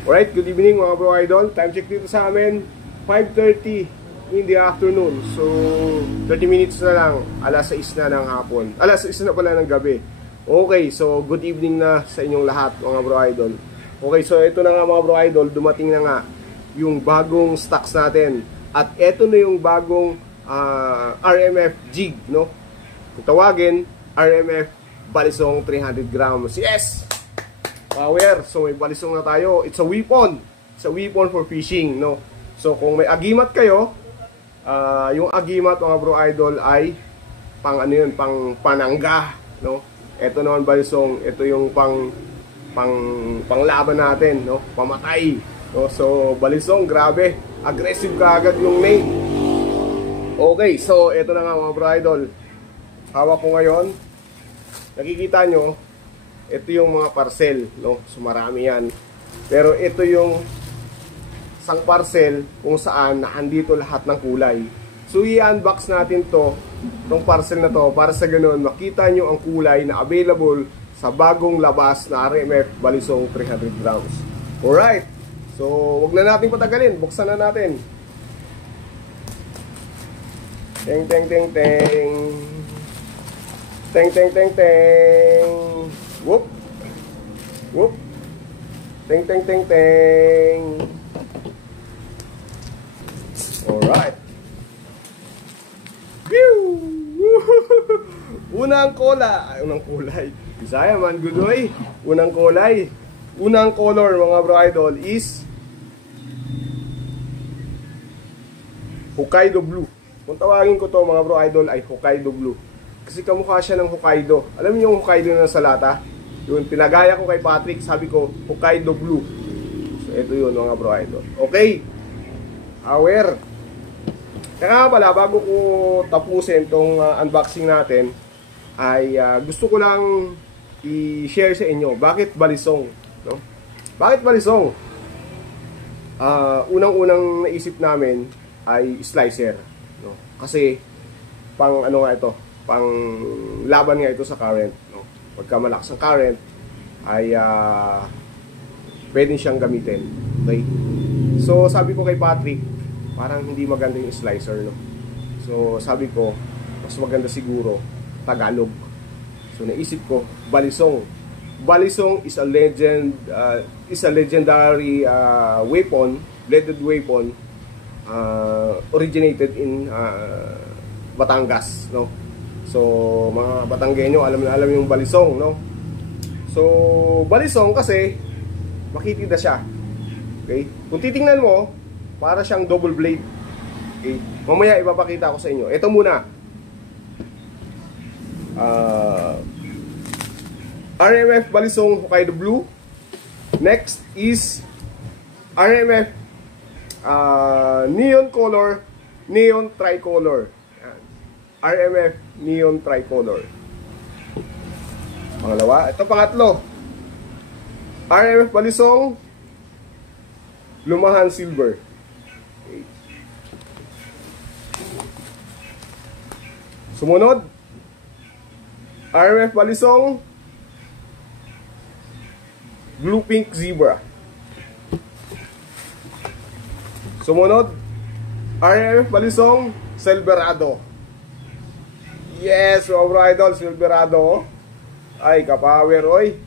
Alright, good evening mga bro idol. Time check dito sa amin, 5:30 in the afternoon. So, 30 minutes na lang, alas 6 na ng hapon. Alas 6 na pala ng gabi. Okay, so good evening na sa inyong lahat mga bro idol. Okay, so ito na nga mga bro idol, dumating na nga yung bagong stocks natin. At ito na yung bagong RMF jig, no? Kung tawagin, RMF Balisong 300 grams. Yes! Power. So may balisong na tayo. It's a weapon. It's a weapon for fishing, no? So kung may agimat kayo, yung agimat mga bro idol ay pang ano yun, pang panangga, no? Ito naman balisong, ito yung panglaban natin, no? Pamatay, no? So balisong, grabe, aggressive kaagad yung name. Okay, so ito na nga mga bro idol. Hawak ko ngayon. Nakikita nyo, ito yung mga parcel, no? So marami yan. Pero ito yung isang parcel kung saan naandito lahat ng kulay. So i-unbox natin tong parcel na to para sa ganun makita nyo ang kulay na available sa bagong labas na RMF Balisong 300 grams. Alright. So wag na natin patagalin. Buksan na natin. Teng teng teng teng. Teng teng teng teng. Whoop. Whoop. Teng teng teng teng. Alright. Pew! Unang kulay. Bisaya man, gudoy. Unang kulay. Unang color mga bro idol is Hokkaido Blue. Kung tawagin ko to mga bro idol ay Hokkaido Blue. Kasi kamukha siya ng Hokkaido. Alam niyo yung Hokkaido na sa lata? Yun, pinagaya ko kay Patrick. Sabi ko, Hokkaido Blue. So, ito yun mga bro idol. Okay. Aware. Kaya pala, bago ko tapusin itong unboxing natin, ay gusto ko lang i-share sa inyo. Bakit balisong? No? Bakit balisong? Unang-unang naisip namin ay slicer. No? Kasi, pang ano nga ito? Pang laban nga ito sa current, no? Pagka malakas ang current ay pwede siyang gamitin. Okay? So sabi ko kay Patrick, parang hindi maganda yung slicer, no? So sabi ko, mas maganda siguro Tagalog. So naisip ko, balisong. Balisong is a legendary weapon, bladed weapon, originated in Batangas, no? So, mga Batanggenyo, alam na alam yung balisong, no? So, balisong kasi makitida siya. Okay? Kung titingnan mo, para siyang double blade. Okay? Mamaya ipapakita ko sa inyo. Ito muna. RMF Balisong Hokkaido Blue. Next is RMF Neon Color, Neon Tricolor. RMF Neon Tricolor. Pangalawa, ito pangatlo. RMF Balisong Lumahan Silver. Okay. Sumunod, RMF Balisong Blue Pink Zebra. Sumunod, RMF Balisong Silverado. Yes, bro idol, Silverado. Ay, kapower, oy.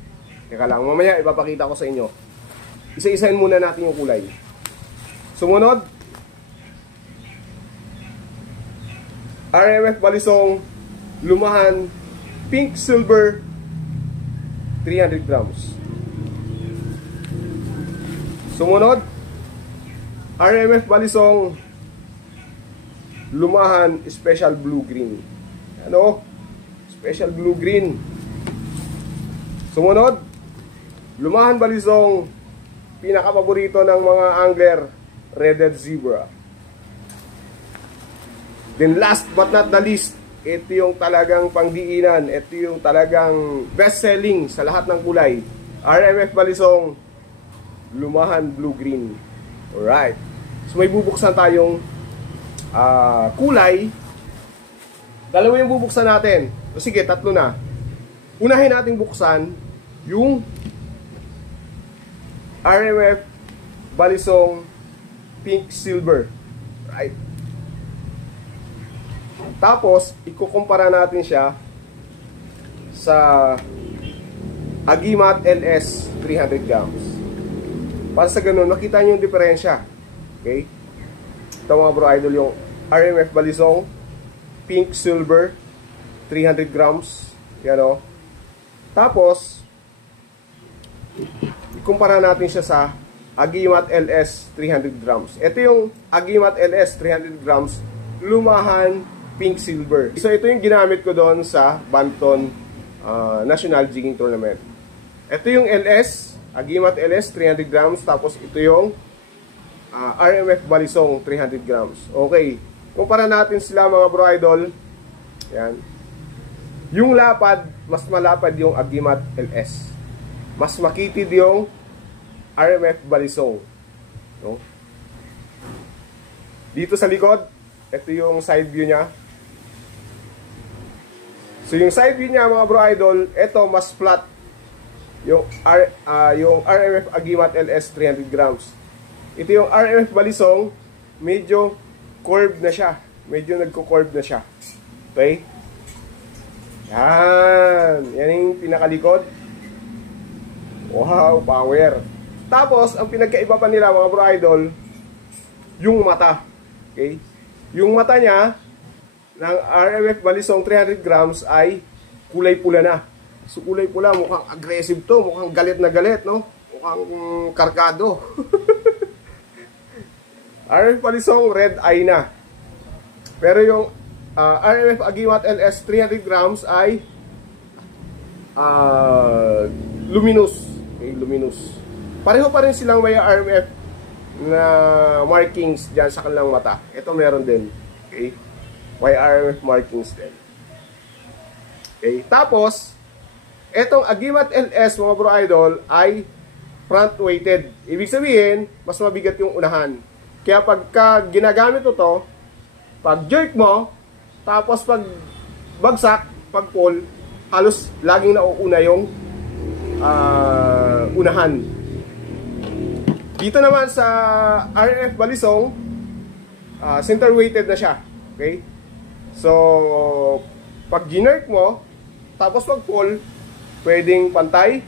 Teka lang, mamaya ipapakita ko sa inyo. Isa-isahin muna natin yung kulay. Sumunod, RMF Balisong Lumahan Pink Silver 300 grams. Sumunod, RMF Balisong Lumahan Special Blue Green. Ano? Special Blue Green. Sumunod, Lumahan Balisong pinakapaborito ng mga angler, Redhead Zebra. Then last but not the least, ito yung talagang pangdiinan, ito yung talagang best-selling sa lahat ng kulay, RMF Balisong Lumahan Blue Green. Alright. So may bubuksan tayong kulay. Dalawa yung bubuksan natin. O sige, tatlo na. Unahin natin buksan yung RMF Balisong pink silver. Right? Tapos, ikukumpara natin siya sa Agimat LS 300 grams. Para sa ganun, makita nyo yung diferensya. Okay? Ito mga bro idol, yung RMF Balisong pink silver 300 grams. Yan o. Tapos, ikumpara natin siya sa Agimat LS 300 grams. Ito yung Agimat LS 300 grams, lumahan pink silver. So ito yung ginamit ko doon sa Banton National Jigging Tournament. Ito yung LS, Agimat LS 300 grams. Tapos ito yung RMF Balisong 300 grams. Okay, kumpara natin sila mga bro idol. Yan. Yung lapad, mas malapad yung Agimat LS. Mas makitid yung RMF Balisong. No? Dito sa likod, ito yung side view niya. So yung side view niya mga bro idol, ito mas flat. Yung RMF Agimat LS 300 grams. Ito yung RMF Balisong, medyo curved na siya. Medyo nagko-curve na siya. Okay? Yan. Yan yung pinakalikod. Wow, power. Tapos, ang pinagkaiba pa nila mga bro idol, yung mata. Okay? Yung mata niya ng RMF Balisong 300 grams ay kulay pula na. So kulay pula, mukhang aggressive to, mukhang galit na galit, no? Mukhang kargado. RMF Balisong red eye na. Pero yung RMF Agimat LS 300 grams ay luminous. Okay, luminous. Pareho pa rin silang may RMF na markings dyan sa kanilang mata. Ito meron din. Okay? May RMF markings din. Okay? Tapos, etong Agimat LS mga bro idol ay front weighted. Ibig sabihin, mas mabigat yung unahan. Kaya pagka ginagamit ito, pag jerk mo, tapos pag bagsak, pag pull, halos laging nauuna yung unahan. Dito naman sa RMF Balisong, center weighted na siya. Okay? So, pag ginerk mo, tapos pag pull, pwedeng pantay,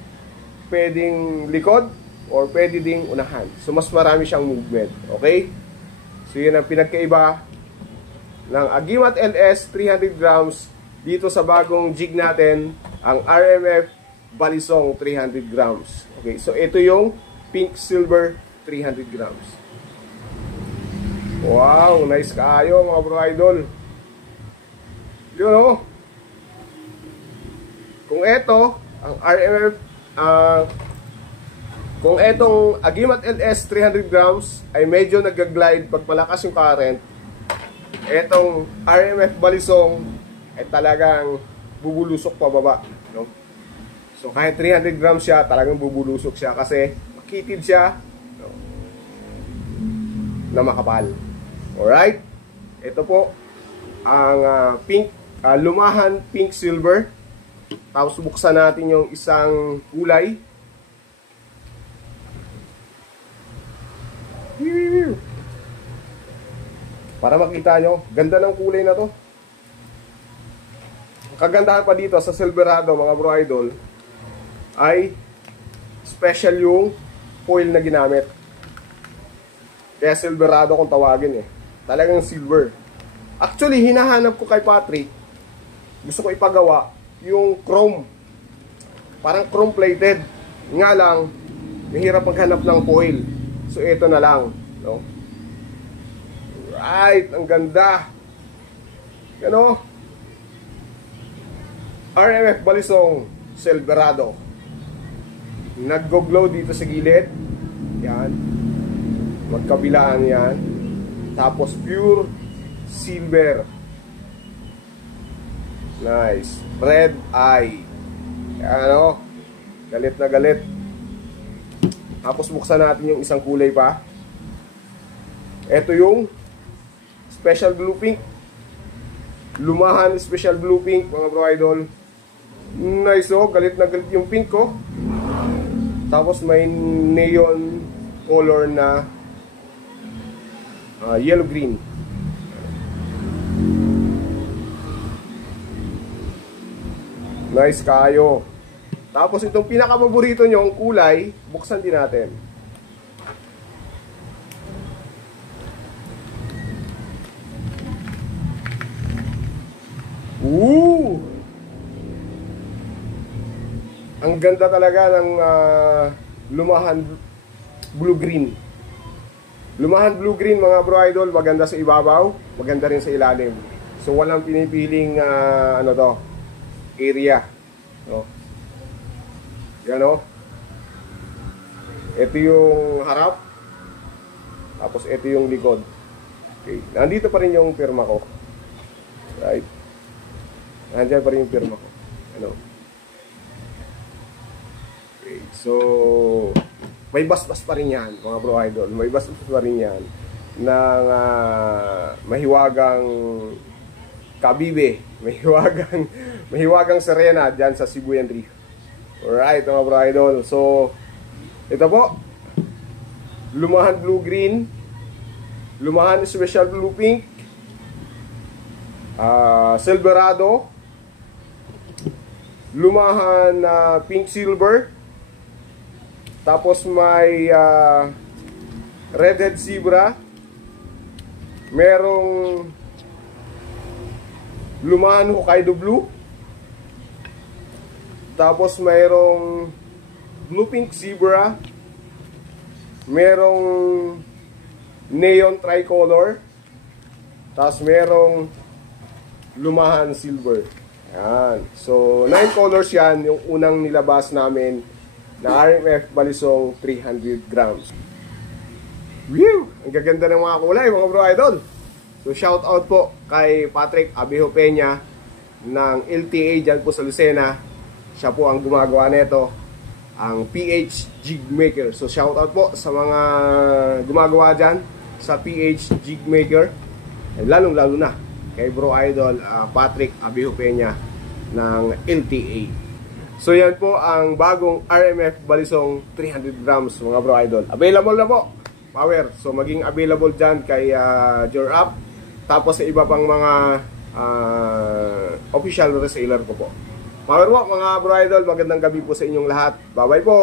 pwedeng likod, or pwede ding unahan. So, mas marami siyang movement. Okay? So, yun ang pinagkaiba ng Agimat LS 300 grams dito sa bagong jig natin, ang RMF Balisong 300 grams. Okay? So, ito yung pink silver 300 grams. Wow, nice kaayo mga bro idol. Yun o. Kung ito, ang RMF, kung etong Agimat LS 300 grams ay medyo nag-glide pag malakas yung current, etong RMF Balisong ay talagang bubulusok pababa. No? So kahit 300 grams siya, talagang bubulusok siya kasi makitid siya, no, na makapal. Alright? Ito po ang pink, lumahan pink silver. Tapos buksan natin yung isang kulay. Para makita nyo, ganda ng kulay na to. Ang kagandahan pa dito sa Silverado mga bro idol ay special yung foil na ginamit. Kaya Silverado kung tawagin eh. Talagang silver. Actually, hinahanap ko kay Patrick, gusto ko ipagawa yung chrome. Parang chrome plated. Nga lang, mahirap maghanap ng foil. So, ito na lang. No? Right, ang ganda. Ano? RMF Balisong Silverado. Nag-glow dito sa gilid. Yan. Magkabilaan yan. Tapos pure silver. Nice. Red eye. Ano? Galit na galit. Tapos buksan natin yung isang kulay pa. Ito yung special blue pink. Lumahan special blue pink mga bro idol. Nice oh. Galit na galit yung pink ko. Tapos may neon color na yellow-green. Nice kayo. Tapos itong pinaka-paborito nyo, ang kulay, buksan din natin. Ooh! Ang ganda talaga ng lumahan blue-green. Lumahan blue-green mga bro idol, maganda sa ibabaw, maganda rin sa ilalim. So walang pinipiling area. No? Yan o. Ito yung harap. Tapos ito yung likod. Okay. Nandito pa rin yung pirma ko. Right? Nandiyan pa rin yung pirma ko. Ano? Okay. So, may basbas pa rin yan, mga bro idol. May basbas pa rin yan ng mahiwagang Kabibe, mahiwagang Serena dyan sa Sibuyan Reef. Alright mga bro idol. So ito po, lumahan blue-green, lumahan special blue-pink, Silverado, lumahan pink-silver, tapos may redhead zebra, merong lumahan Hokkaido blue, tapos mayroong blue pink zebra, merong neon tricolor, tapos merong lumahan silver. Yan. So 9 colors yan, yung unang nilabas namin na RMF Balisong 300 grams. Whew! Ang gaganda ng mga kulay mga bro idol. So shout out po kay Patrick Abejo Peña ng LTA dyan po sa Lucena. Siya po ang gumagawa nito, ang PH Jig Maker. So shout out po sa mga gumagawa dyan sa PH Jig Maker. Lalong lalo na kay bro idol Patrick Abejo Peña ng LTA. So yan po ang bagong RMF Balisong 300 grams mga bro idol. Available na po, power. So maging available dyan kay Jorapp. Tapos sa iba pang mga official reseller ko po. Power po mga bro idol, magandang gabi po sa inyong lahat. Bye bye po!